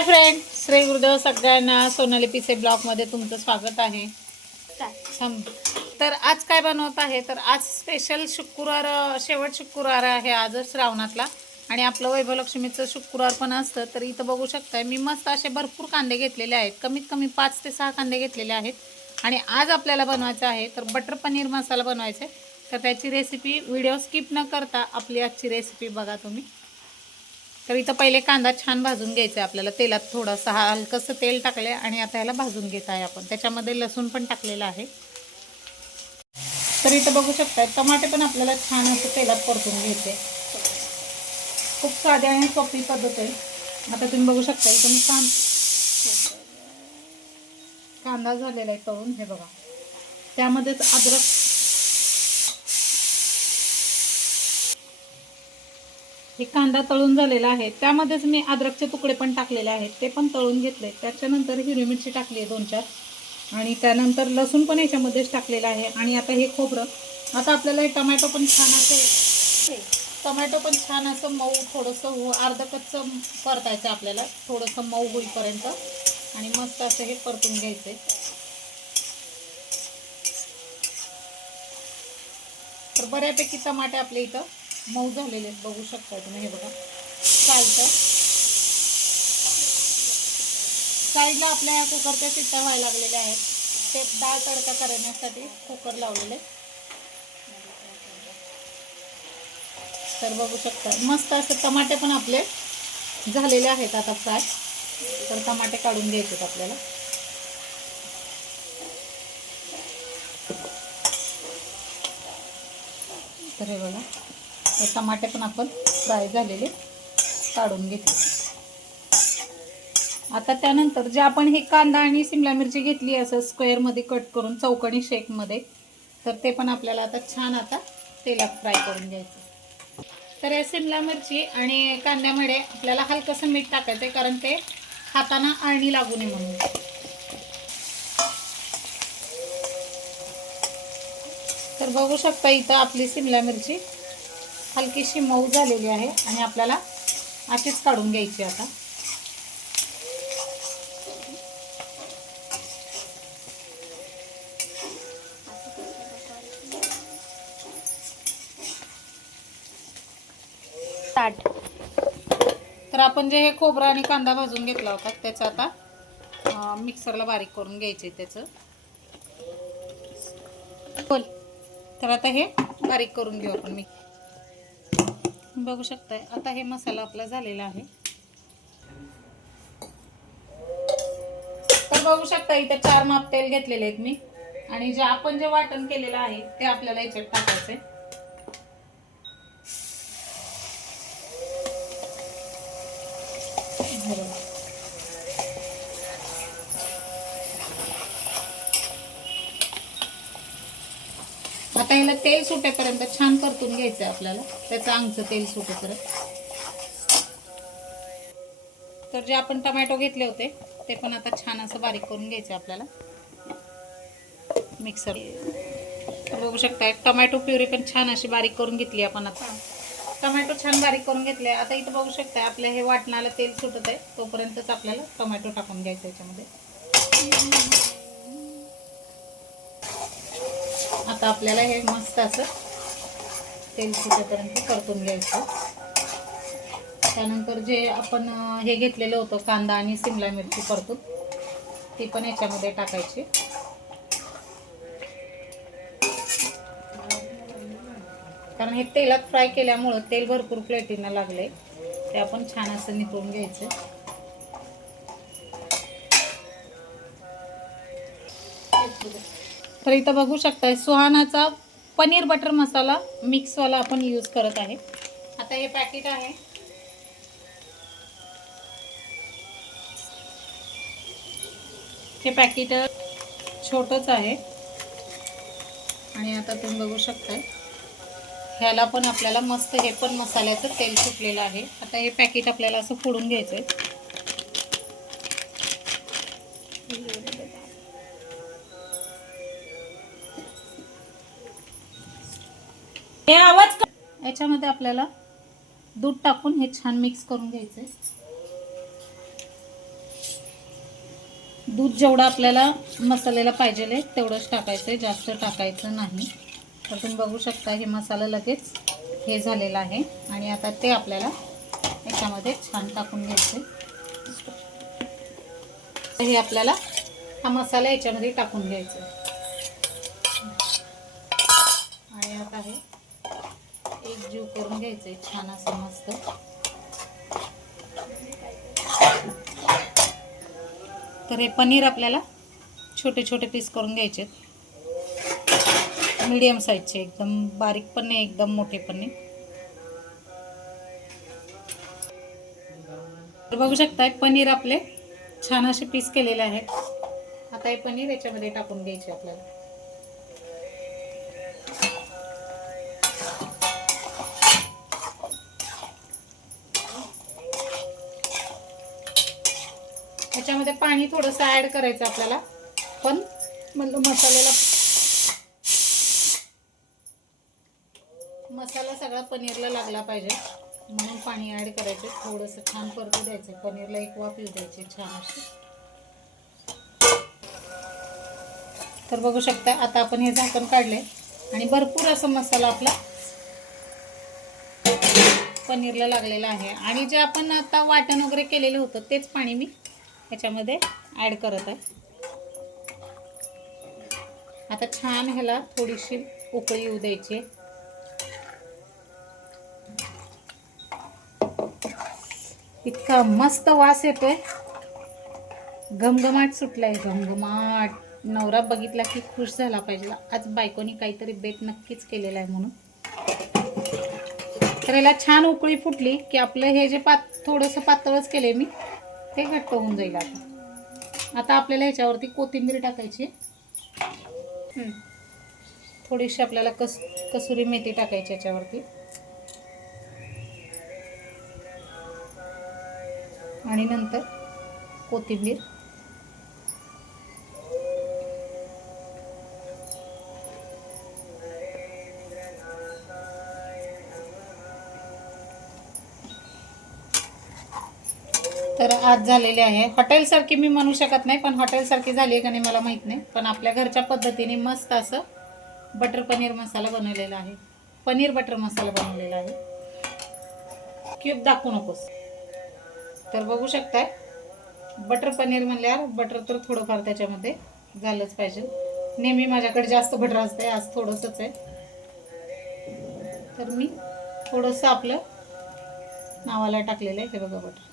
Hi friend Shri Gurudev सगळ्यांना सोनाली पिसे ब्लॉगमध्ये तुमचं स्वागत आहे. तर आज काय बनवत आहे? तर आज स्पेशल शुक्रवार शेवट शुक्रवार आहे आज श्रावणातला. आणि आपलं वैभवलक्ष्मीचं शुक्रवार पण असतं तर इथं बघू शकताय मी मस्त असे भरपूर कांदे घेतलेले आहेत. कमीत कमी पाच ते सहा कांदे घेतलेले आहेत. आणि आज आपल्याला बनवायचं आहे तर बटर पनीर मसाला बनवायचा आहे तर त्याची रेसिपी व्हिडिओ स्किप न करता आपली आजची रेसिपी बघा तुम्ही. तर इथं पहिले कांदा छान भाजून घ्यायचा आहे आपल्याला. तेलात थोडंसं हलकंसं तेल टाकले आणि आता ह्याला भाजून घेत आहे आपण. त्याच्यामध्ये लसूण पण टाकलेलं आहे. तर इथं बघू शकताय टमाटे पण आपल्याला छान असं तेलात परतून घ्यायचे. खूप साधी आणि सोपी पद्धत आहे. आता तुम्ही बघू शकता इथं छान कांदा झालेला आहे तळून हे बघा. त्यामध्येच अद्रक हे कांदा तळून झालेला आहे. त्यामध्येच मी अद्रकचे तुकडे पण टाकलेले आहेत. ते पण तळून घेतले त्याच्यानंतर हिरवी मिरची टाकली आहे दोन चार. आणि त्यानंतर लसूण पण याच्यामध्येच टाकलेलं आहे. आणि आता हे खोबरं. आता आपल्याला हे टमॅटो पण छान असं टमॅटो पण छान असं मऊ थोडंसं हो अर्ध कच्चं परतायचं आपल्याला. थोडंसं मऊ होईपर्यंत. आणि मस्त असं हे परतून घ्यायचं तर बऱ्यापैकी टमाटे आपल्या इथं मऊ झालेले आहेत बघू शकता तुम्ही. हे बघा. चालतं साईडला आपल्या या कुकरच्या शिट्ट्या व्हायला लागलेल्या आहेत. ते डाळ तडका करण्यासाठी कुकर लावलेले तर बघू शकता मस्त असे टमाटे पण आपले झालेले आहेत आता फ्राय. तर टमाटे काढून घ्यायचे आपल्याला. तर हे बघा. हे टमाटे पण आपण फ्राय झालेले काढून घेतले. आता त्यानंतर जे आपण हे कांदा आणि सिमला मिरची घेतली असं स्क्वेअरमध्ये कट करून चौकणी शेकमध्ये तर ते पण आपल्याला आता छान आता तेलात फ्राय करून घ्यायचं. तर या सिमला मिरची आणि कांद्यामध्ये आपल्याला हलकंसं मीठ टाकायचं आहे कारण ते हाताना आळणी लागू नये म्हणून. तर बघू शकता इथं आपली सिमला मिरची हलकीशी मऊ झालेली आहे आणि आपल्याला अशीच काढून घ्यायची आता. ताट. तर आपण जे हे खोबरं आणि कांदा भाजून घेतला होता त्याचं आता मिक्सरला बारीक करून घ्यायचे त्याचं. बोल तर आता हे बारीक करून घेऊ आपण मी बघू शकताय. आता हे मसाला आपला झालेला आहे. तर बघू शकता इथे चार माप तेल घेतलेले आहेत मी. आणि जे आपण जे वाटण केलेलं आहे ते आपल्याला याच्यात टाकायचे आहे आता ह्याला तेल सुटेपर्यंत छान परतून घ्यायचं आहे आपल्याला. त्याचं अंगचं तेल सुटेपर्यंत. तर जे आपण टमॅटो घेतले होते ते पण आता छान असं बारीक करून घ्यायचं आहे आपल्याला. मिक्सर. बघू शकताय टमॅटो प्युरी पण छान अशी बारीक करून घेतली आपण आता. टमॅटो छान बारीक करून घेतले आता इथं बघू शकताय आपलं हे वाटणाला तेल सुटत आहे तोपर्यंतच आपल्याला टोमॅटो टाकून घ्यायचं याच्यामध्ये. आता आपल्याला हे मस्त असं तेल सुटेपर्यंत परतून घ्यायचं. त्यानंतर जे आपण हे घेतलेलं होतं कांदा आणि सिमला मिरची परतून ती पण याच्यामध्ये टाकायची. कारण हे तेलात फ्राय केल्यामुळं तेल भरपूर प्लेटीनं लागले ते आपण छान असं निपळून घ्यायचं. तर इथं बघू शकताय सुहानाचा पनीर बटर मसाला मिक्सवाला आपण यूज करत आहे. आता हे पॅकेट आहे. हे पॅकेट छोटंच आहे. आणि आता तुम्ही बघू शकताय ह्याला पण आपल्याला मस्त हे पण मसाल्याचं तेल सुटलेलं आहे. आता हे पॅकेट आपल्याला असं फोडून घ्यायचं आहे हे आवाज याच्यामध्ये आपल्याला दूध टाकून हे छान मिक्स करून घ्यायचं दूध जेवढं आपल्याला मसाल्याला पाहिजे आहे तेवढंच टाकायचं आहे जास्त टाकायचं नाही. तर तुम्ही बघू शकता हे मसाला लगेच हे झालेलं आहे. आणि आता ते आपल्याला याच्यामध्ये छान टाकून घ्यायचे हे आपल्याला हा मसाला याच्यामध्ये टाकून घ्यायचा आणि आता हे एक जीव करून घ्यायचं आहे छान असं मस्त. तर हे पनीर आपल्याला छोटे छोटे पीस करून घ्यायचे मीडियम साईजचे एकदम बारीक पण नाही एकदम मोठे पण नाही. तर बघू शकताय पनीर आपले छान असे पीस केलेले आहेत. आता हे पनीर याच्यामध्ये टाकून घ्यायचे आपल्याला. ह्याच्यामध्ये पाणी थोडंसं ॲड करायचं आपल्याला. पण म्हणलं मसाल्याला मसाला सगळा पनीरला लागला पाहिजे. म्हणून पाणी ॲड करायचं. थोडंसं छान परतू द्यायचं. पनीरला एक वाफ येऊ द्यायची छान अशी. तर बघू शकता आता आपण हे झाकण काढले आणि भरपूर असा मसाला आपला पनीरला लागलेला आहे. आणि जे आपण आता वाटण वगैरे केलेलं होतं तेच पाणी मी ह्याच्यामध्ये ॲड करत आहे. आता छान ह्याला थोडीशी उकळी येऊ द्यायची. इतका मस्त वास येतोय. घमघमाट सुटलाय घमघमाट. नवरा बघितला की खुश झाला पाहिजे. आज बायकोनी काहीतरी बेट नक्कीच केलेला आहे म्हणून. तर याला छान उकळी फुटली की आपलं हे जे पात थोडंसं पातळच केले मी. ते घट्ट होऊन जाईल आता. आता आपल्याला ह्याच्यावरती कोथिंबीर टाकायची. थोडीशी आपल्याला कस कसुरी मेथी टाकायची याच्यावरती आणि नंतर कोथिंबीर. तर आज झालेले आहे. हॉटेलसारखी मी म्हणू शकत नाही पण हॉटेलसारखी झाली आहे का नाही मला माहीत नाही. पण आपल्या घरच्या पद्धतीने मस्त असं बटर पनीर मसाला बनवलेला आहे. पनीर बटर मसाला बनवलेला आहे. क्यूब दाखवू नकोस. तर बघू शकताय बटर पनीर म्हणल्यावर बटर तर थोडंफार त्याच्यामध्ये झालंच पाहिजे. नेहमी माझ्याकडे जास्त बटर आहे आज थोडंसंच आहे. तर मी थोडंसं आपलं नावाला टाकलेलं आहे हे बघा बटर